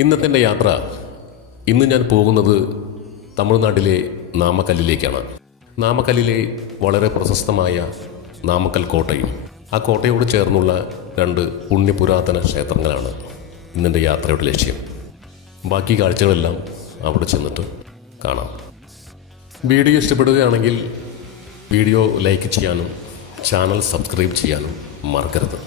ഇന്നത്തെ എൻ്റെ യാത്ര ഇന്ന് ഞാൻ പോകുന്നത് തമിഴ്നാട്ടിലെ നാമക്കല്ലിലേക്കാണ്. നാമക്കല്ലിലെ വളരെ പ്രശസ്തമായ നാമക്കൽ കോട്ടയും ആ കോട്ടയോട് ചേർന്നുള്ള 2 പുണ്യപുരാതന ക്ഷേത്രങ്ങളാണ് ഇന്നെൻ്റെ യാത്രയുടെ ലക്ഷ്യം. ബാക്കി കാഴ്ചകളെല്ലാം അവിടെ ചെന്നിട്ട് കാണാം. വീഡിയോ ഇഷ്ടപ്പെടുകയാണെങ്കിൽ വീഡിയോ ലൈക്ക് ചെയ്യാനും ചാനൽ സബ്സ്ക്രൈബ് ചെയ്യാനും മറക്കരുത്.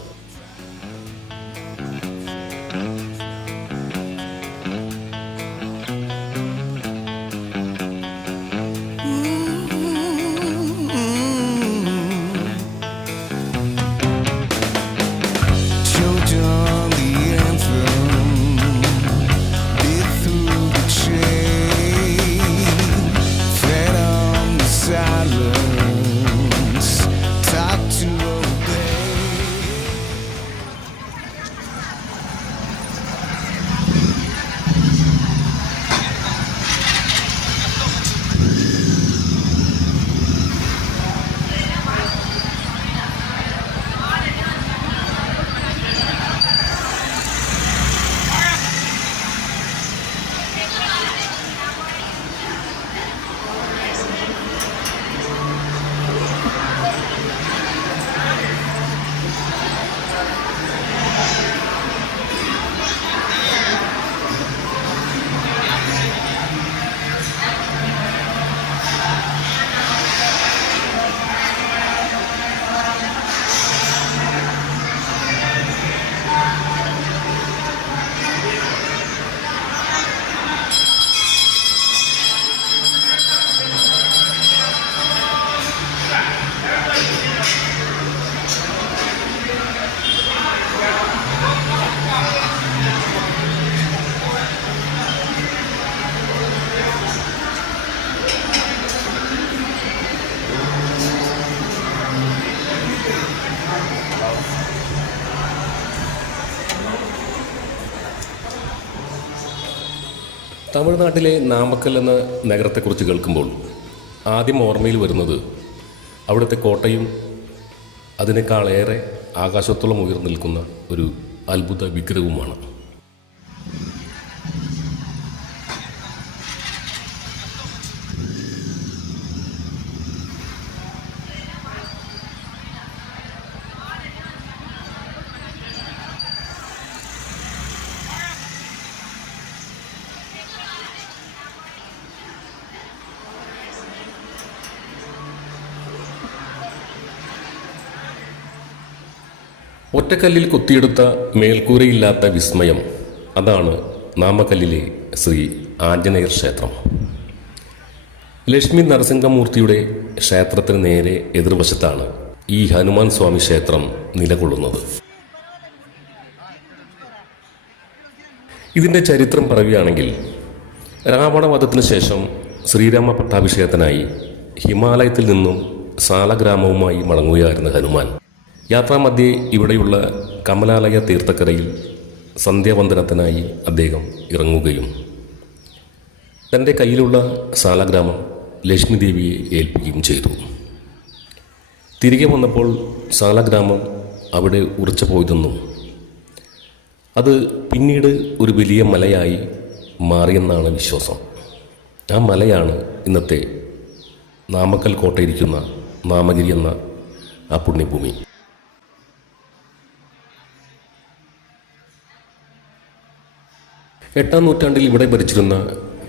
തമിഴ്നാട്ടിലെ നാമക്കൽ എന്ന നഗരത്തെക്കുറിച്ച് കേൾക്കുമ്പോൾ ആദ്യം ഓർമ്മയിൽ വരുന്നത് അവിടുത്തെ കോട്ടയും അതിനേക്കാളേറെ ആകാശത്തോളം ഉയർന്നു നിൽക്കുന്ന ഒരു അത്ഭുത വിഗ്രഹവുമാണ്. ഒറ്റക്കല്ലിൽ കൊത്തിയെടുത്ത മേൽക്കൂരയില്ലാത്ത വിസ്മയം, അതാണ് നാമക്കല്ലിലെ ശ്രീ ആഞ്ജനേയർ ക്ഷേത്രം. ലക്ഷ്മി നരസിംഹമൂർത്തിയുടെ ക്ഷേത്രത്തിന് നേരെ എതിർവശത്താണ് ഈ ഹനുമാൻ സ്വാമി ക്ഷേത്രം നിലകൊള്ളുന്നത്. ഇതിൻ്റെ ചരിത്രം പറയുകയാണെങ്കിൽ, രാവണവധത്തിന് ശേഷം ശ്രീരാമ പട്ടാഭിഷേകത്തിനായി ഹിമാലയത്തിൽ നിന്നും സാലഗ്രാമവുമായി മടങ്ങുകയായിരുന്ന ഹനുമാൻ യാത്രാമധ്യേ ഇവിടെയുള്ള കമലാലയ തീർത്ഥക്കരയിൽ സന്ധ്യാവന്ദനത്തിനായി അദ്ദേഹം ഇറങ്ങുകയും തൻ്റെ കയ്യിലുള്ള സാലഗ്രാമം ലക്ഷ്മി ദേവിയെ ഏൽപ്പിക്കുകയും ചെയ്തു. തിരികെ വന്നപ്പോൾ സാലഗ്രാമം അവിടെ ഉറച്ചു പോയതെന്നും അത് പിന്നീട് ഒരു വലിയ മലയായി മാറിയെന്നാണ് വിശ്വാസം. ആ മലയാണ് ഇന്നത്തെ നാമക്കൽ കോട്ടയിരിക്കുന്ന നാമഗിരി എന്ന ആ പുണ്യഭൂമി. 8-ാം നൂറ്റാണ്ടിൽ ഇവിടെ ഭരിച്ചിരുന്ന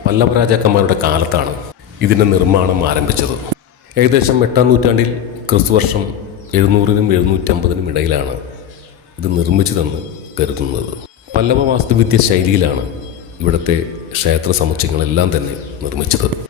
പല്ലവ രാജാക്കന്മാരുടെ കാലത്താണ് ഇതിൻ്റെ നിർമ്മാണം ആരംഭിച്ചത്. ഏകദേശം 8-ാം നൂറ്റാണ്ടിൽ ക്രിസ്തുവർഷം 700-നും 750-നും ഇടയിലാണ് ഇത് നിർമ്മിച്ചതെന്ന് കരുതുന്നത്. പല്ലവ വാസ്തുവിദ്യ ശൈലിയിലാണ് ഇവിടുത്തെ ക്ഷേത്ര സമുച്ചയങ്ങളെല്ലാം തന്നെ നിർമ്മിച്ചത്.